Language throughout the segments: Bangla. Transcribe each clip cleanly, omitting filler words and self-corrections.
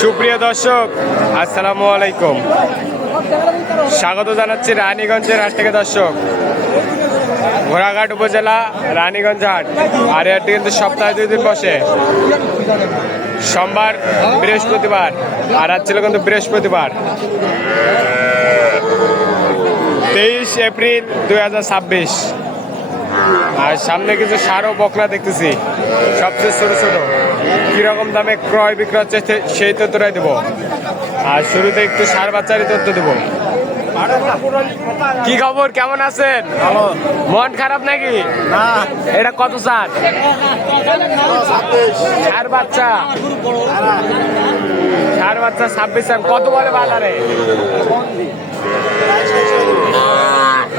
সুপ্রিয় দর্শক, আসসালামু আলাইকুম। স্বাগত জানাচ্ছি রানীগঞ্জের হাট থেকে। দর্শক, ঘোড়াঘাট উপজেলা রানীগঞ্জ হাট। আর এই হাটটি কিন্তু সপ্তাহে 2 দিন বসে, সোমবার বৃহস্পতিবার। আর আজ ছিল কিন্তু বৃহস্পতিবার, 23 এপ্রিল 2026। আর সামনে কিছু ষাঁড় ও বকনা দেখতেছি, সবচেয়ে ছোট ছোট। কিরকম দামে ক্রয় বিক্রয় হচ্ছে সেই তথ্যটাই দেবো। আর শুরুতে একটু ষাঁড় বাচ্চারই তথ্য দেবো। কি খবর, কেমন আছেন? মন খারাপ নাকি? না, এটা কত চান? ষাঁড় বাচ্চা 26 চান। কত বলে বাজারে?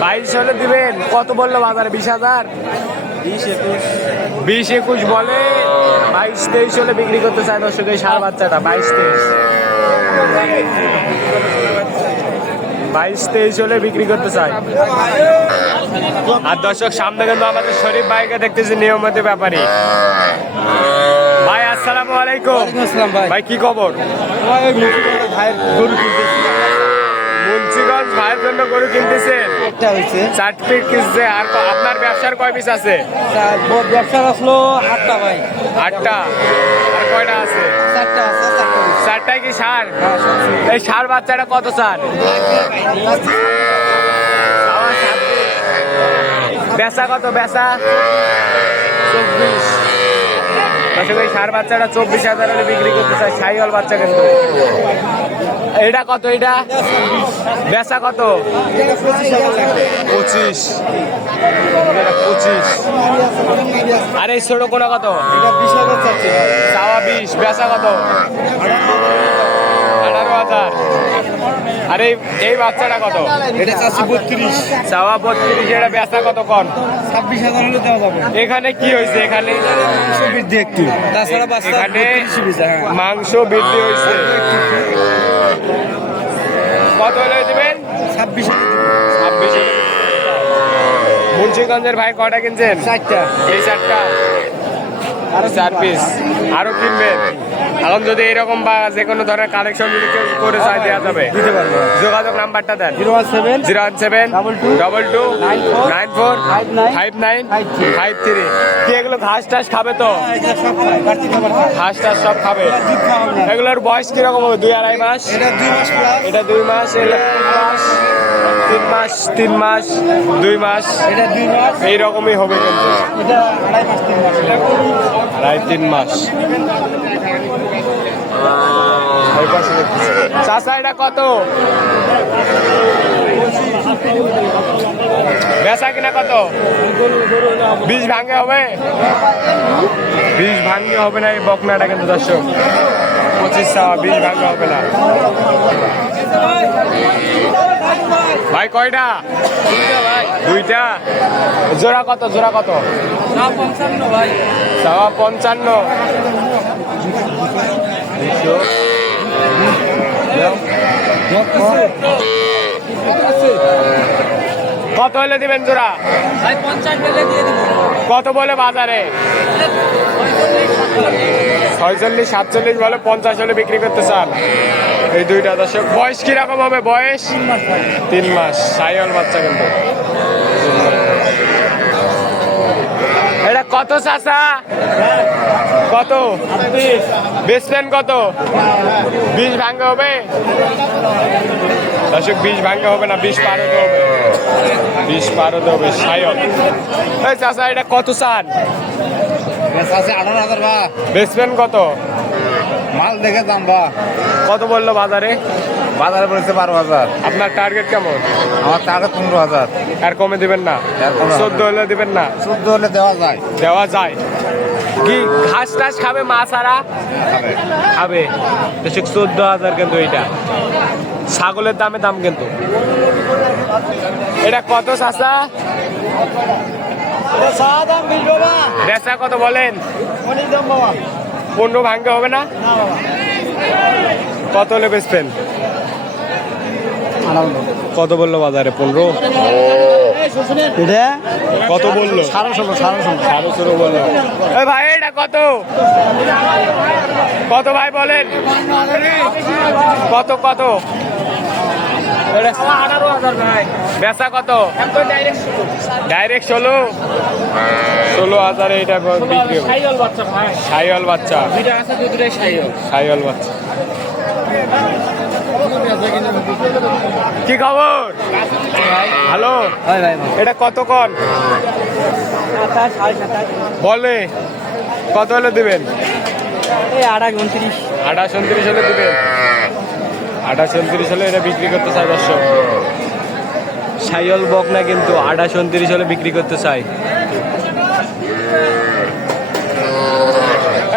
22 হলে দিবেন। কত বললো বাজারে? 20,000, 20-21 বলে। 22-23 হলে বিক্রি করতে চায় দর্শক এই ষাঁড় বাচ্চাটা। 22-23 হলে বিক্রি করতে চায়। আর দর্শক, সামনে কিন্তু আমাদের শরীফ ভাইকে দেখতেছি, নিয়মিত ব্যাপারী। ভাই আসসালামু আলাইকুম। ভাই কি খবর? মুন্সিগঞ্জ ভাইয়ের জন্য গরু কিনতেছেন? 4 পিস কিনছে। আর আপনার ব্যবসার কয় পিস আছে? ব্যবসা আসলো 8টা ভাই। 8টা। আর কয়টা আছে? 4টায় কি ষাঁড়? এই ষাঁড় বাচ্চাটা কত চান? বেচা কত? বেচা 24। এই ষাঁড় বাচ্চাটা 24,000 হলে বিক্রি করতে চায়। সাইওয়াল বাচ্চা কিন্তু। এটা কত? এটা বেচা কত? 25। আর এই ছোট কোনা কত? চাওয়া 20, বেচা কত? 18,000। আর এই বাচ্চাটা কত? এটা 32। চাওয়া 32। এটা বেচা কত? কন 26,000 হলে দেওয়া যাবে। এখানে কি হয়েছে? এখানে মাংস বৃদ্ধি একটু, তাছাড়া বাচ্চা এখানে 32 পিস, হ্যাঁ। মাংস বৃদ্ধি হয়েছে। কত হলে দিবেন? 26। মুন্সিগঞ্জের ভাই কয়টা কিনছেন? 4টা। এই 4টা, আরো 4 পিস আরো কিনবেন। এখন যদি এরকম বা যে কোনো ধরনের কালেকশন যদি কেউ করে চাই, দেওয়া যাবে। দিতে পারবো। যোগাযোগ নাম্বারটা দেন। 017 017 92 94 59 53। কি এগুলো ঘাস টাস খাবে তো? সব খায়, বাড়তি খাবার খায়। ঘাস টাস সব খাবে। দুধ খাওয়াবো না। এগুলোর বয়স কিরকম হবে? 2-2.5 মাস? এটা 2 মাস প্লাস। এটা 2 মাস। এটা 3 মাস 2 মাস এটা 2 মাস। এইরকমই হবে কিন্তু। এটা 2.5 মাস 3 মাস। 2.5-3 মাস। চাচা এটা কত? বেচা কিনা কত? 20 ভাঙে হবে? 20 ভাঙে হবে না এই বকনাটা কিন্তু দর্শক। 25 চাওয়া, 20 ভাঙে হবে না। ভাই কয়টা? 2টা। জোড়া কত? জোড়া কত? 55 ভাই। চাওয়া 55। কত হলে দিবেন জোড়া? ভাই 50 হলে দিয়ে দেব। কত বলে বাজারে? 46-47 বলে। 50 হলে বিক্রি করতে চান এই 2টা দর্শক। বয়স কিরকম হবে? বয়স 3 মাস। সাইওয়াল বাচ্চা কিন্তু। এটা কত চাচা? কত বেচবেন? কত? 20 ভাঙে হবে দর্শক। 20 ভাঙে হবে না, 20 পার হতে হবে। 20 পার হতে হবে। সাইওয়াল। এই চাচা এটা কত চান? 18,000 বা। বেচবেন কত? মাল দেখে দাম বা। কত বললো বাজারে? বাজারে বলেছে 12,000। আপনার টার্গেট কেমন? আমার টাকা 15,000। আর কমে দিবেন না? 14 হলে দিবেন না? 14 হলে দেওয়া যায়। দেওয়া যায়। কি ঘাস টাস খাবে? মাছ আরা খাবে দর্শক। 14,000 কিন্তু এইটা। ছাগলের দামে দাম কিন্তু। এটা কত চাচা? বেচা কত বলেন? 15 ভাঙতে হবে না? কত হলে বেচবেন? কত বললো বাজারে? 15। এটা কত বললো? 16.5 16.5 বললো। ভাই এটা কত? কত ভাই বলেন? কত কত? বেচা কত? ডাইরেক্ট 16,000 এইটা বিক্রি হবে। সাইওয়াল বাচ্চা, সাইওয়াল বাচ্চা। কি খবর? হ্যালো, এটা কত কন বলে? কত হলে দিবেন? 28-29 হলে দিবেন। 28-29 হলে এটা বিক্রি করতে চাই দর্শক। সাইওয়াল বকনা কিন্তু 28-29 হলে বিক্রি করতে চাই।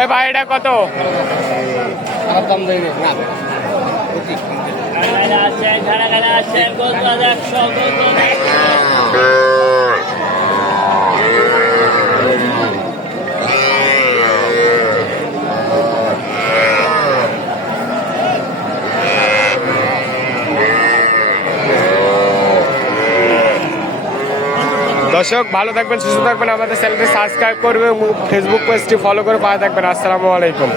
এ ভাই এটা কত? দর্শক ভালো থাকবেন, সুস্থ থাকবেন, আমাদের চ্যানেলটি সাবস্ক্রাইব করবে, ফেসবুক পেজটি ফলো করে পাশে থাকবেন। আসসালামু আলাইকুম।